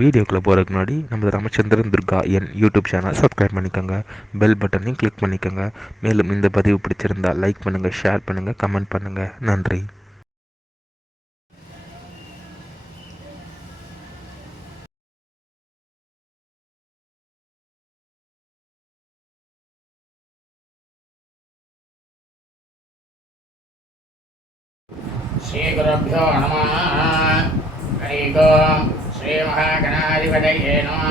வீடியோக்குள்ளே போகிறதுக்கு முன்னாடி நம்ம ராமச்சந்திரன் துர்கா என் யூடியூப் சேனல் சப்ஸ்கிரைப் பண்ணிக்கோங்க, பெல் பட்டனையும் கிளிக் பண்ணிக்கோங்க. மேலும் இந்த பதிவு பிடிச்சிருந்தால் லைக் பண்ணுங்கள், ஷேர் பண்ணுங்கள், கமெண்ட் பண்ணுங்கள். நன்றி. ஸ்ரீகுருभ्यो நமः. ஹரி ஓம். ஸ்ரீ மகாகணாதிபதியே நமः.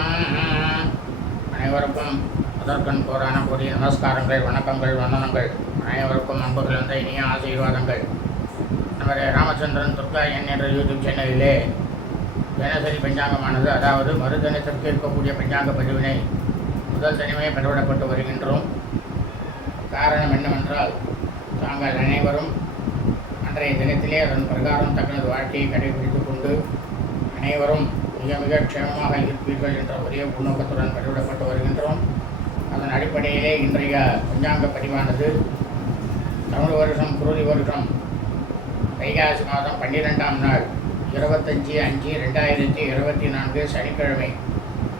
அனைவருக்கும் முதற்கண் கோரான கூடிய நமஸ்காரங்கள், வணக்கங்கள், வந்தனங்கள். அனைவருக்கும் அன்பு கலந்த இனிய ஆசீர்வாதங்கள். நமது ராமச்சந்திரன் துர்கா என் என்ற யூடியூப் சேனலிலே தினசரி பஞ்சாங்கமானது, அதாவது மறுதினத்திற்கு இருக்கக்கூடிய பஞ்சாங்க பதிவினை முதல் தனிமையை பதிவிடப்பட்டு வருகின்றோம். காரணம் என்னவென்றால், தாங்கள் அனைவரும் அன்றைய தினத்திலே அதன் பிரகாரம் தங்களது வாழ்க்கையை கடைபிடித்துக் கொண்டு அனைவரும் மிக மிக க்ஷேமமாக இருப்பீர்கள் என்ற ஒரே உள்நோக்கத்துடன் பதிவிடப்பட்டு வருகின்றோம். அதன் அடிப்படையிலே இன்றைய பஞ்சாங்க பதிவானது தமிழ் வருஷம் குருதி வருஷம் வைகாசி மாதம் 12ஆம் நாள் 25/5/2024 சனிக்கிழமை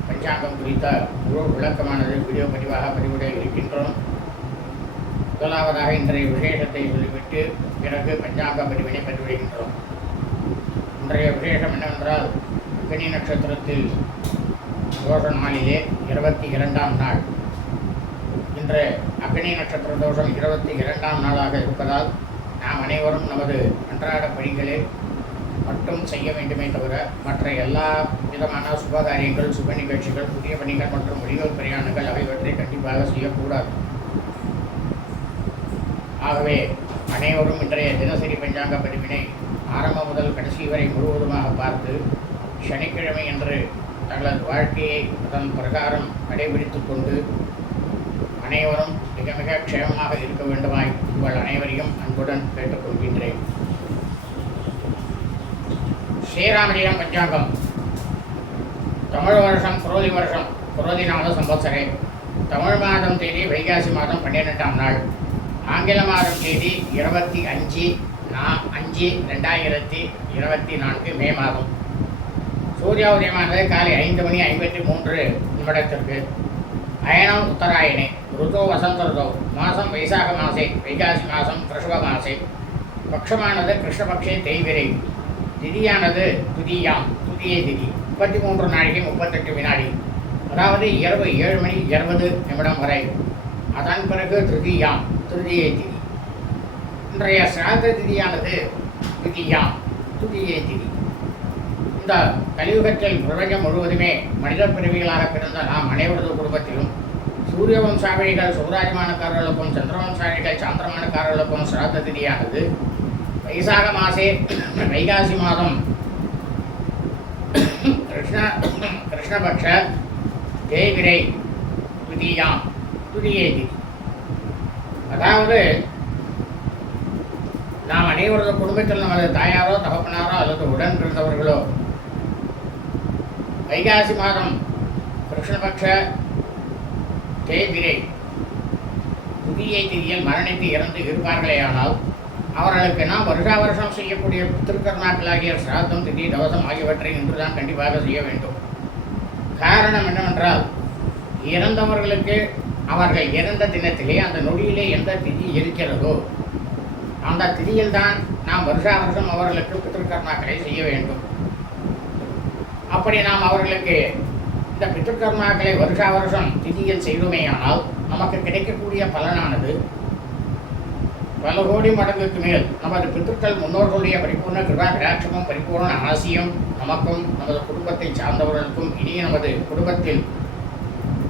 பஞ்சாங்கம் குறித்த முழு விளக்கமானது வீடியோ பதிவாக பதிவிட இருக்கின்றோம். முதலாவதாக இன்றைய விசேஷத்தை சொல்லிவிட்டு பிறகு பஞ்சாங்க பதிவினை பதிவிடுகின்றோம். இன்றைய விசேஷம் என்னவென்றால், அக்னி நட்சத்திரத்தில் தோஷ நாளிலே 22ஆம் நாள். இன்று அக்னி நட்சத்திர தோஷம் 22ஆம் நாளாக இருப்பதால் நாம் அனைவரும் நமது அன்றாட பணிகளை மட்டும் செய்ய வேண்டுமே தவிர மற்ற எல்லா விதமான சுபகாரியங்கள், சுப நிகழ்ச்சிகள், புதிய பணிகள் மற்றும் வெளியூர் பிரயாணங்கள் ஆகியவற்றை கண்டிப்பாக செய்யக்கூடாது. ஆகவே அனைவரும் இன்றைய தினசரி பஞ்சாங்க பதிவினை ஆரம்பம் முதல் கடைசி வரை முழுவதுமாக பார்த்து சனிக்கிழமை என்று தங்களது வாழ்க்கையை அதன் பிரகாரம் கடைபிடித்து கொண்டு அனைவரும் மிக மிக க்ஷேமமாக இருக்க வேண்டுமாய் உங்கள் அனைவரையும் அன்புடன் கேட்டுக்கொள்கின்றேன். ஸ்ரீராமலிங்கம் பஞ்சாங்கம் தமிழ் வருஷம் குரோதி வருஷம் குரோதிநாத சம்பத்சரே. தமிழ் மாதம் தேதி வைகாசி மாதம் 12ஆம் நாள். ஆங்கில மாதம் தேதி 25/5/2024 மே மாதம். சூரிய உதயமானது காலை 5:53 அயனம் உத்தராயணே. ருதோ வசந்த ருதோ. மாதம் வைசாக மாசே வைகாசி மாதம் கிருஷ்ண மாசே. பக்ஷமானது கிருஷ்ணபக்ஷே தேய்விரை. திதியானது துதியாம் துதியே திதி. 33 நாழிகை 38 வினாடி, அதாவது இரவு 7:20 வரை. அதன் பிறகு திருதியாம் திருதியை திதி. இன்றைய சிராத திதியானது திதியாம் துதியை திதி. இந்த கலியுகத்தில் பிரபஞ்சம் முழுவதுமே மனித பிறவிகளாக பிறந்த நாம் அனைவரது குடும்பத்திலும் சூரிய வம்சாவளிகள் சௌராஜமானக்காரர்களுக்கும் சந்திரவம்சாவளிகள் சாந்திரமானக்காரர்களுக்கும் சிராத திதியானது வைசாக மாசே வைகாசி மாதம் கிருஷ்ணபக்ஷ தேய்விரை துதியாம் துதியை திதி. அதாவது நாம் அனைவரது குடும்பத்தில் நமது தாயாரோ தகப்பனாரோ அல்லது உடன் பிறந்தவர்களோ வைகாசி மாதம் கிருஷ்ணபக்ஷ தேய்விரை துதியை திதியில் மரணித்து இறந்து இருப்பார்களேயானால் அவர்களுக்கு நாம் வருஷா வருஷம் செய்யக்கூடிய பித்திருக்கர்மாக்களாகிய சிராத்தம், திதி, தவசம் ஆகியவற்றை இன்றுதான் கண்டிப்பாக செய்ய வேண்டும். காரணம் என்னவென்றால், இறந்தவர்களுக்கு அவர்கள் இறந்த தினத்திலே அந்த நொடியிலே எந்த திதி இருக்கிறதோ அந்த திதியில்தான் நாம் வருஷா வருஷம் அவர்களுக்கு பித்திருக்கர்மாக்களை செய்ய வேண்டும். அப்படி நாம் அவர்களுக்கு இந்த பித்திருக்கர்மாக்களை வருஷா வருஷம் திதியில் செய்தோமேயானால் நமக்கு கிடைக்கக்கூடிய பலனானது பல கோடி மடங்குக்கு மேல் நமது பித்திருக்கள் முன்னோர்களுடைய பரிபூர்ண கிருபா கடாட்சமும் பரிபூர்ண ஆசியும் நமக்கும் நமது குடும்பத்தை சார்ந்தவர்களுக்கும் இனி நமது குடும்பத்தில்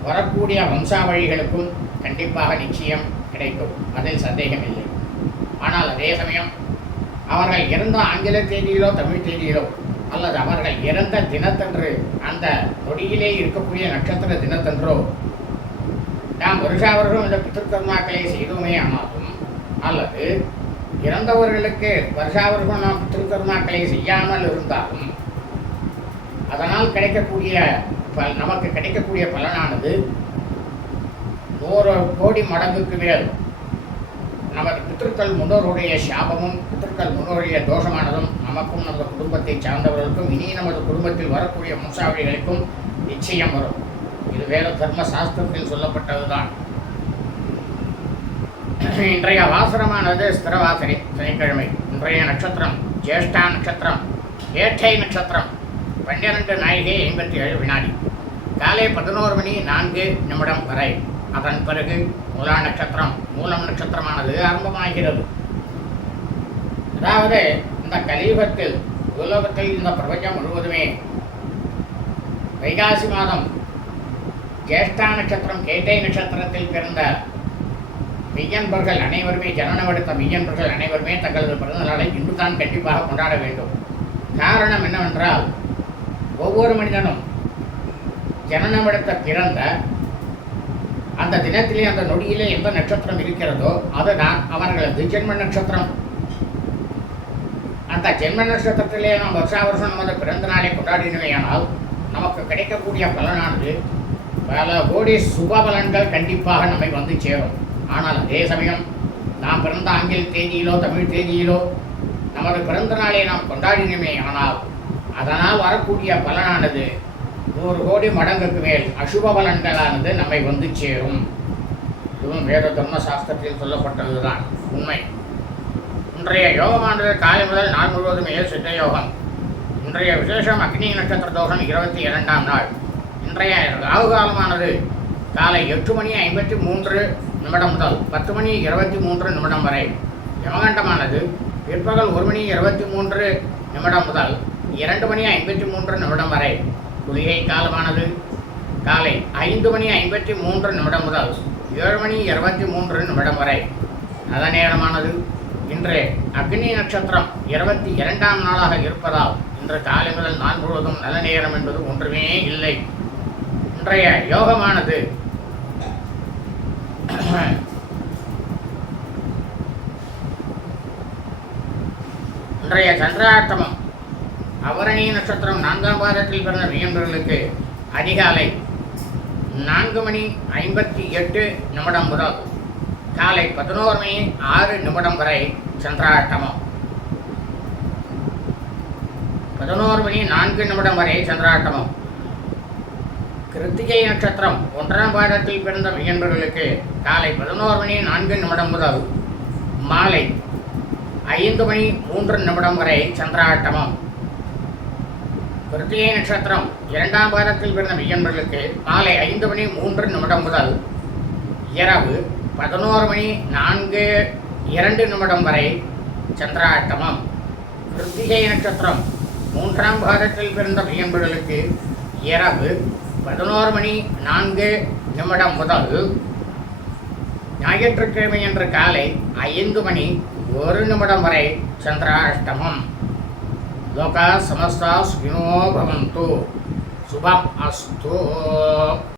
வரக்கூடிய வம்சாவழிகளுக்கும் கண்டிப்பாக நிச்சயம் கிடைக்கும். அதில் சந்தேகமில்லை. ஆனால் அதே சமயம் அவர்கள் இறந்த ஆங்கில தேதியிலோ தமிழ் தேதியிலோ அல்லது அவர்கள் இறந்த தினத்தன்று அந்த நொடியிலே இருக்கக்கூடிய நட்சத்திர தினத்தன்றோ நாம் வருஷா வருஷம் இந்த பித்திருக்கர்மாக்களை செய்தோமே ஆனாலும் அல்லது இறந்தவர்களுக்கு வருஷா வருஷம் நாம் பித்திருக்கர்மாக்களை செய்யாமல் இருந்தாலும் அதனால் கிடைக்கக்கூடிய நமக்கு கிடைக்கக்கூடிய பலனானது 100 கோடி மடங்குக்கு மேல் நமது பித்திருக்கள் முன்னோருடைய சாபமும் பித்திருக்கள் முன்னோருடைய தோஷமானதும் நமக்கும் நமது குடும்பத்தை சார்ந்தவர்களுக்கும் இனி நமது குடும்பத்தில் வரக்கூடிய வம்சாவளிகளுக்கும் நிச்சயம் வரும். இது வேத தர்ம சாஸ்திரத்தில் சொல்லப்பட்டதுதான். இன்றைய வாசனமானது ஸ்திரவாசனை சனிக்கிழமை. இன்றைய நட்சத்திரம் ஜேஷ்டா நட்சத்திரம், ஏட்டை நட்சத்திரம், 12:57 வினாடி, காலை 11:04 வரை. அதன் பிறகு மூலா நட்சத்திரம், மூலம் நட்சத்திரமானது ஆரம்பமாகிறது. அதாவது இந்த கலியுகத்தில் உலகத்தில் இந்த பிரபஞ்சம் முழுவதுமே வைகாசி மாதம் ஜேஷ்டா நட்சத்திரம் கேட்டை நட்சத்திரத்தில் பிறந்த மெய்யன்பர்கள் அனைவருமே, ஜனனமெடுத்த மெய்யன்பர்கள் அனைவருமே தங்களது பிறந்தநாளை இன்று தான் கண்டிப்பாக கொண்டாட வேண்டும். காரணம் என்னவென்றால், ஒவ்வொரு மனிதனும் ஜனனமெடுத்த பிறந்த அந்த தினத்திலே அந்த நொடியிலே எந்த நட்சத்திரம் இருக்கிறதோ அதுதான் அவர்களது ஜென்ம நட்சத்திரம். அந்த ஜென்ம நட்சத்திரத்திலே நாம் வருஷா வருஷம் நமது பிறந்த நாளை கொண்டாடினவையானால் நமக்கு கிடைக்கக்கூடிய பலனானது பல கோடி சுப பலன்கள் கண்டிப்பாக நம்மை வந்து சேரும். ஆனால் அதே சமயம் நாம் பிறந்த ஆங்கில தேதியிலோ தமிழ் தேதியிலோ நமது பிறந்த நாளை நாம் கொண்டாடினமே ஆனால் அதனால் வரக்கூடிய பலனானது 100 கோடி மடங்குக்கு மேல் அசுப பலன்களானது நம்மை வந்து சேரும். இதுவும் வேத தர்ம சாஸ்திரத்தில் சொல்லப்பட்டதுதான் உண்மை. இன்றைய யோகமானது காலை முதல் நாள் முழுவதுமே சித்த யோகம். இன்றைய விசேஷம் அக்னி நட்சத்திர தோஷம் 22ஆம் நாள். இன்றைய ராகு காலமானது காலை 8:53 முதல் 10:23 வரை. யமகண்டமானது பிற்பகல் 1:23 முதல் 2:53 வரை. குளிகை காலமானது காலை 5:53 முதல் 7:23 வரை. நல்ல நேரமானது இன்று அக்னி நட்சத்திரம் 22ஆம் நாளாக இருப்பதால் இன்று காலை முதல் நாள் முழுவதும் நல்ல நேரம் என்பது ஒன்றுமே இல்லை. இன்றைய யோகமானது இன்றைய சந்திராஷ்டமம் அவரணி நட்சத்திரம் 4ஆம் பாதத்தில் பிறந்த மெய்யன்பர்களுக்கு அதிகாலை 4:58 முதல் காலை 11:06 வரை சந்திராஷ்டமம். 11:04 வரை சந்திராஷ்டமம். கிருத்திகை நட்சத்திரம் 1ஆம் பாதத்தில் பிறந்த மெய்யன்பர்களுக்கு காலை 11:04 முதல் மாலை 5:03 வரை சந்திராஷ்டமம். கிருத்திகை நட்சத்திரம் 2ஆம் பாதத்தில் பிறந்த மெய்யன்பர்களுக்கு மாலை 5:03 முதல் இரவு 11:42 வரை சந்திராஷ்டமம். கிருத்திகை நட்சத்திரம் 3ஆம் பாதத்தில் பிறந்த மெய்யன்பர்களுக்கு இரவு 11:04 முதல் ஞாயிற்றுக்கிழமை அன்று காலை 5:01 வரை சந்திராஷ்டமம். லோகா சமஸ்தா சுகினோ பவந்து. சுபம் அஸ்து.